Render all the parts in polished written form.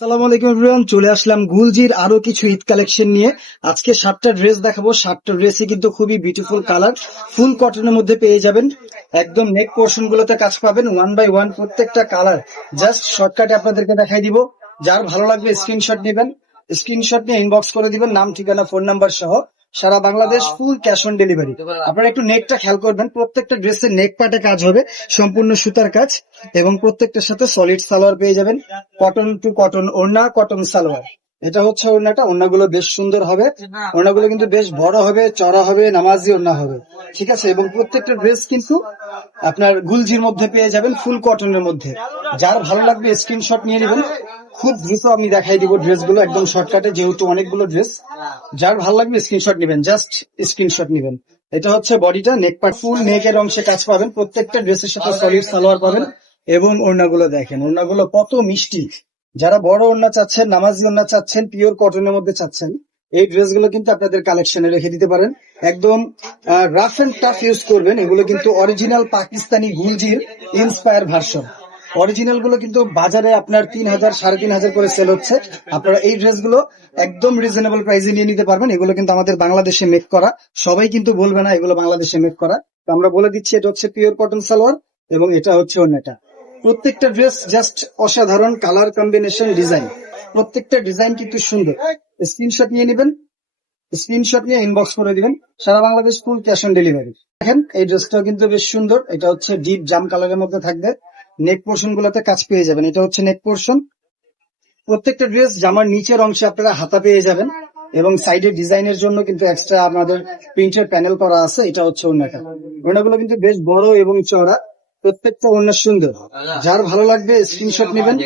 সালাম আলাইকুম এভরিওয়ান, চলে আসলাম গুলজির আরো কিছু ঈদ কালেকশন নিয়ে। আজকে 7টা ড্রেস দেখাবো। 7টা ড্রেসই কিন্তু খুবই বিউটিফুল কালার, ফুল কটনের মধ্যে পেয়ে যাবেন। একদম নেক পোর্শন গুলোতে কাজ পাবেন, ওয়ান বাই ওয়ান প্রত্যেকটা কালার জাস্ট শর্টকাটে আপনাদেরকে দেখাই দিব। যার ভালো লাগবে স্ক্রিনশট নেবেন, স্ক্রিনশট নিয়ে ইনবক্স করে দিবেন, নাম ঠিকানা ফোন নাম্বার সহ। সারা Bangladesh full cash on delivery. আপনারা একটু নেকটা খেয়াল করবেন, প্রত্যেকটা ড্রেসের নেক পার্টে কাজ হবে সম্পূর্ণ সুতার কাজ, এবং প্রত্যেকটার সাথে সলিড সালোয়ার পেয়ে যাবেন। কটন টু কটন ওড়না, কটন সালোয়ার। এটা হচ্ছে ওড়নাটা, ওড়নাগুলো বেশ সুন্দর হবে, ওড়নাগুলো কিন্তু বেশ বড় হবে, চড়া হবে, নামাজি ওড়না হবে, ঠিক আছে। এবং প্রত্যেকটা ড্রেস কিন্তু আপনার গুলজির মধ্যে পেয়ে যাবেন, ফুল কটনের মধ্যে। যার ভালো লাগবে স্ক্রিনশট নিয়ে নেবেন। খুব দ্রুত আমি দেখাই দিব ড্রেসগুলো একদম শর্টকাটে, যেহেতু অনেকগুলো ড্রেস। যার ভালো লাগবে স্ক্রিনশট নেবেন, জাস্ট স্ক্রিনশট নেবেন। এটা হচ্ছে বডিটা, নেক পার্ট ফুল নেকের অংশে কাজ পাবেন, প্রত্যেকটা ড্রেসের সাথে সলিড সালোয়ার পাবেন। এবং ওড়নাগুলো দেখেন, ওড়নাগুলো কত মিষ্টি। যারা বড় ওড়না চাচ্ছেন, নামাজি ওড়না চাচ্ছেন, পিওর কটনের মধ্যে চাচ্ছেন, এই ড্রেসগুলো কিন্তু আপনাদের কালেকশনে রেখে দিতে পারেন। একদম রাফ এন্ড টাফ ইউজ করবেন। এগুলো কিন্তু অরিজিনাল পাকিস্তানি গুলজির ইন্সপায়ার ভার্সন। অরিজিনাল গুলো কিন্তু বাজারে আপনার 3,000 3,500 করে সেল হচ্ছে। আপনারা এই ড্রেসগুলো একদম রিজনেবল প্রাইসে নিয়ে নিতে পারবেন। এগুলো কিন্তু আমাদের বাংলাদেশে মেক করা। সবাই কিন্তু বলবে না এগুলো বাংলাদেশে মেক করা, তো আমরা বলে দিচ্ছি এটা হচ্ছে পিওর কটন সালোয়ার, এবং এটা হচ্ছে ওড়নাটা। প্রত্যেকটা ড্রেস জাস্ট অসাধারণ, কালার কম্বিনেশন, ডিজাইন, প্রত্যেকটা ডিজাইন কিন্তু সুন্দর। স্ক্রিনশট নিয়ে নেবেন, স্ক্রিনশট নিয়ে ইনবক্স করে দিবেন। সারা Bangladesh full cash on delivery. দেখেন এই ড্রেসটাও কিন্তু বেশ সুন্দর, এটা হচ্ছে ডিপ জাম কালারের মধ্যে থাকবে। নেক পোর্শন গুলোতে কাজ পেয়ে যাবেন, এটা হচ্ছে নেক পোর্শন। প্রত্যেকটা ড্রেস জামার নিচের অংশে আপনারা হাতা পেয়ে যাবেন, এবং সাইডে ডিজাইনের জন্য কিন্তু এক্সট্রা আমাদের প্রিন্টের প্যানেল করা আছে। এটা হচ্ছে ওড়নাটা, ওড়নাগুলো কিন্তু বেশ বড় এবং চওড়া, প্রত্যেকটা ওড়না সুন্দর। যার ভালো লাগবে স্ক্রিনশট নেবেন,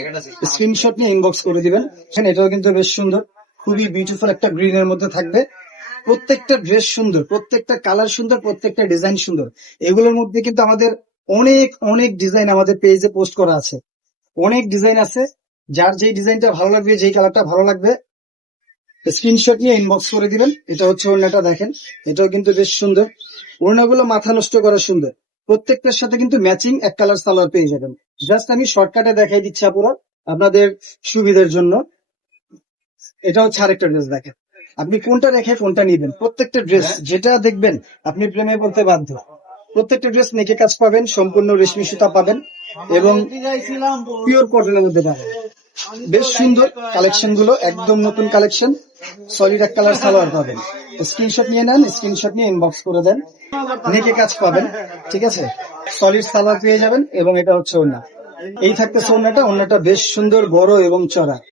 স্ক্রিনশট নিয়ে ইনবক্স করে দিবেন। এটাও কিন্তু বেশ সুন্দর, খুবই বিউটিফুল একটা গ্রিন এর মধ্যে থাকবে। প্রত্যেকটা ড্রেস সুন্দর, প্রত্যেকটা কালার সুন্দর, প্রত্যেকটা ডিজাইন সুন্দর। এগুলোর মধ্যে কিন্তু আমাদের অনেক অনেক ডিজাইন আমাদের পেজে পোস্ট করা আছে, অনেক ডিজাইন আছে। যার যেই ডিজাইনটা ভালো লাগবে, যেই কালারটা ভালো লাগবে, স্ক্রিনশট নিয়ে ইনবক্স করে দিবেন। এটা হচ্ছে ওড়নাটা, দেখেন এটাও কিন্তু বেশ সুন্দর। ওড়নাগুলো মাথা নষ্ট করা সুন্দর, প্রত্যেকটার সাথে কিন্তু ম্যাচিং এক কালার সালোয়ার পেয়ে যাবেন। জাস্ট আমি শর্টকাটে দেখাই দিচ্ছি আপুরা আপনাদের সুবিধার জন্য। এটা হচ্ছে আরেকটা ড্রেস, দেখেন আপনি কোনটা রেখে কোনটা নিবেন। প্রত্যেকটা ড্রেস যেটা দেখবেন আপনি প্রেমে পড়তে বাধ্য। প্রত্যেকটা ড্রেস নেকে কাজ পাবেন, সম্পূর্ণ রেশমি সুতা পাবেন, এবং পিওর কটনের মধ্যে পাবেন। বেশ সুন্দর কালেকশন গুলো, একদম নতুন কালেকশন। সলিড এক কালার সালোয়ার পাবেন। স্ক্রিনশট নিয়ে নেন, স্ক্রিনশট নিয়ে ইনবক্স করে দেন। নেকে কাজ পাবেন, ঠিক আছে। সলিড সালোয়ার পেয়ে যাবেন, এবং এটা হচ্ছে ওড়না। এই থাকতেছে ওড়নাটা, ওড়নাটা বেশ সুন্দর, বড় এবং চড়া।